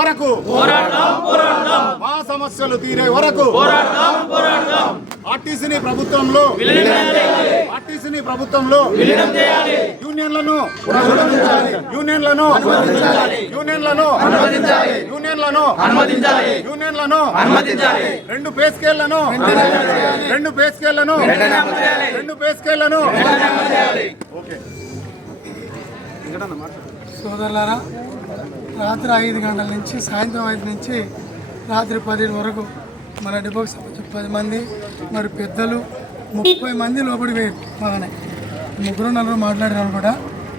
వరకు మా సమస్యలు తీరే వరకు ఆర్టీసీని ప్రభుత్వంలో యూనియన్లను రెండు పే స్కేళ్లను సోదరులారా, రాత్రి 5 గంటల నుంచి సాయంత్రం 5 నుంచి రాత్రి 10 వరకు మన డిపోకి సంబంధించి 10 మంది మరి పెద్దలు 30 మంది లోపలి వేయరు. బాగానే 3-4 మాట్లాడారు కూడా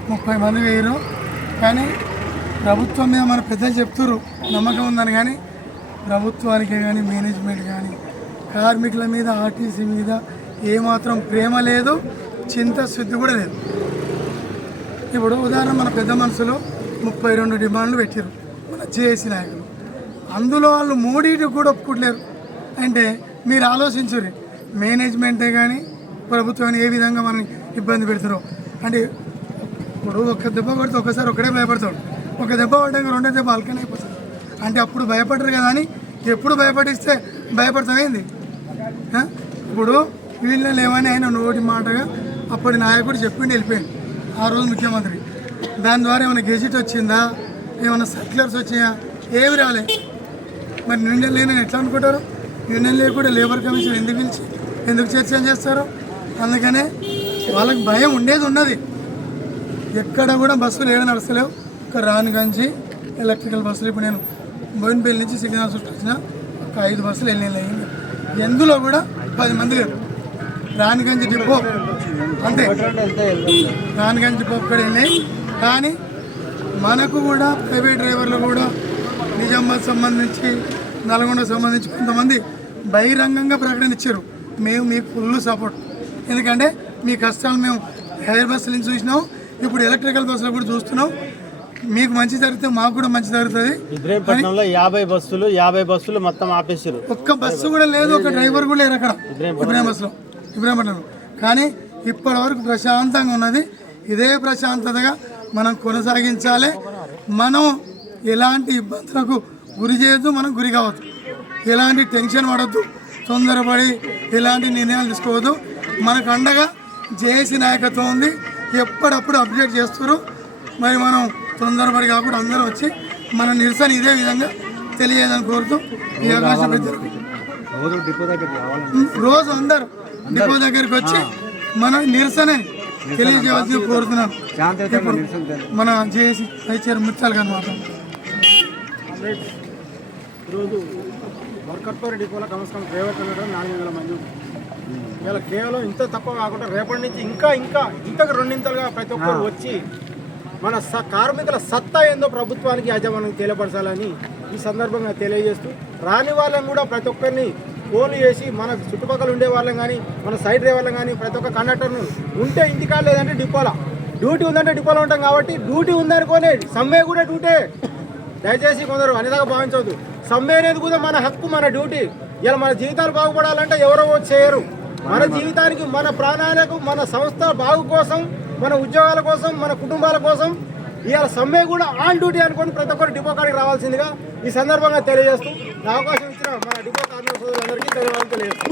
30 మంది వేయరు. కానీ ప్రభుత్వం మీద మన పెద్దలు చెప్తున్నారు నమ్మకం ఉందని, కానీ ప్రభుత్వానికి కానీ మేనేజ్మెంట్ కానీ కార్మికుల మీద ఆర్టీసీ మీద ఏమాత్రం ప్రేమ లేదు, చింతశుద్ధి కూడా లేదు. ఇప్పుడు ఉదాహరణ మన పెద్ద మనుషులు 32 డిమాండ్లు పెట్టారు మన జేఏసీ నాయకులు. అందులో వాళ్ళు 3 కూడా ఒప్పుకోవట్లేరు. అంటే మీరు ఆలోచించుర్రి, మేనేజ్మెంటే కానీ ప్రభుత్వాన్ని ఏ విధంగా మనం ఇబ్బంది పెడతారో. అంటే ఇప్పుడు ఒక దెబ్బ కొడితే ఒకసారి ఒకడే భయపడతాడు, ఒక దెబ్బ పడ్డాక 2వ దెబ్బ అల్కనే అయిపోతాడు. అంటే అప్పుడు భయపడరు కదా అని ఎప్పుడు భయపడిస్తే భయపడతామేంది? ఇప్పుడు వీళ్ళని ఏమని ఆయన నోటి మాటగా అప్పటి నాయకుడు చెప్పిండి వెళ్ళిపోయింది ఆ రోజు ముఖ్యమంత్రి. దాని ద్వారా ఏమైనా గెజిట్ వచ్చిందా, ఏమైనా సర్క్యులర్స్ వచ్చాయా? ఏమి రాలే. మరి యూనియన్ లేనని ఎట్లా అనుకుంటారు? యూనియన్ లేకుండా లేబర్ కమిషన్ ఎందుకు పిలిచి ఎందుకు చర్చలు చేస్తారు? అందుకనే వాళ్ళకి భయం ఉన్నది. ఎక్కడ కూడా బస్సులు ఏడ నడుస్తలేవు. ఒక రాణిగంజి ఎలక్ట్రికల్ బస్సులు ఇప్పుడు నేను బోయినపల్లి నుంచి సిగ్నల్ చుట్టూ వచ్చిన ఒక 5 బస్సులు వెళ్ళినాయి. ఎందులో కూడా 10 మంది లేరు. రాణిగంజ్ డిపో అంతే, రాణిగంజ్ డిపో ఒక్కడ వెళ్ళినాయి. కానీ మనకు కూడా ప్రైవేట్ డ్రైవర్లు కూడా నిజామాబాద్ సంబంధించి నల్గొండ సంబంధించి కొంతమంది బహిరంగంగా ప్రకటన ఇచ్చారు, మేము మీకు ఫుల్ సపోర్ట్. ఎందుకంటే మీ కష్టాలు మేము హైర్ బస్సుల నుంచి చూసినాం, ఇప్పుడు ఎలక్ట్రికల్ బస్సులు కూడా చూస్తున్నాం. మీకు మంచి జరిగితే మాకు కూడా మంచి జరుగుతుంది. 50 బస్సులు మొత్తం ఆపేసారు. ఒక్క బస్సు కూడా లేదు, ఒక డ్రైవర్ కూడా లేరు అక్కడ ఇబ్రాహింపట్నంలో. కానీ ఇప్పటి వరకు ప్రశాంతంగా ఉన్నది. ఇదే ప్రశాంతతగా మనం కొనసాగించాలి. మనం ఎలాంటి ఇబ్బందులకు గురి చేయొద్దు, మనం గురి కావద్దు, ఎలాంటి టెన్షన్ పడద్దు, తొందరపడి ఎలాంటి నిర్ణయాలు తీసుకోవద్దు. మనకు అండగా జేఏసీ నాయకత్వం ఉంది, ఎప్పుడప్పుడు అప్డేట్ చేస్తారు. మరి మనం తొందరపడి కాకుండా అందరూ వచ్చి మన నిరసన ఇదే విధంగా తెలియజేయాలని కోరుతూ ఈ అవకాశం రోజు అందరూ డిపో దగ్గరికి వచ్చి మన నిరసన తెలియజేయవలసి కోరుతున్నాం. మన జేఏసీ వైస్ ముత్యాలు గారు మాట్లాడుతున్నారు. ఈరోజు వర్కర్పూర్ డిపోలో కనీసం డ్రైవర్ కన్నా 400 మంది. ఇలా కేవలం ఇంత తక్కువ కాకుండా రేపటి నుంచి ఇంతకు 2 ప్రతి ఒక్కరు వచ్చి మన కార్మికుల సత్తా ఏందో ప్రభుత్వానికి యాజమాన్యానికి తెలియపరచాలని ఈ సందర్భంగా తెలియజేస్తూ, రాని వాళ్ళని కూడా ప్రతి ఒక్కరిని ఫోన్లు చేసి మన చుట్టుపక్కల ఉండే వాళ్ళని కానీ మన సైడ్ డ్రైవర్లను కానీ ప్రతి ఒక్క కండక్టర్ను ఉంటే ఇంటికాడ లేదంటే డిపోలా, డ్యూటీ ఉందంటే డిపోలో ఉంటాం కాబట్టి డ్యూటీ ఉందనుకోనే సమ్మె కూడా డ్యూటీ. దయచేసి కొందరు అనేదాకా భావించవద్దు. సమ్మె అనేది కూడా మన హక్కు, మన డ్యూటీ. ఇలా మన జీవితాలు బాగుపడాలంటే ఎవరో చేయరు. మన జీవితానికి, మన ప్రాణాలకు, మన సంస్థ బాగు కోసం, మన ఉద్యోగాల కోసం, మన కుటుంబాల కోసం ఇవాళ సమ్మె కూడా ఆన్ డ్యూటీ అనుకొని ప్రతి ఒక్కరు డిపో కాడికి రావాల్సిందిగా ఈ సందర్భంగా తెలియజేస్తూ అవకాశం ఇచ్చిన మన డిపో కార్మిక సోదరులందరికీ ధన్యవాదాలు తెలియజేస్తాం.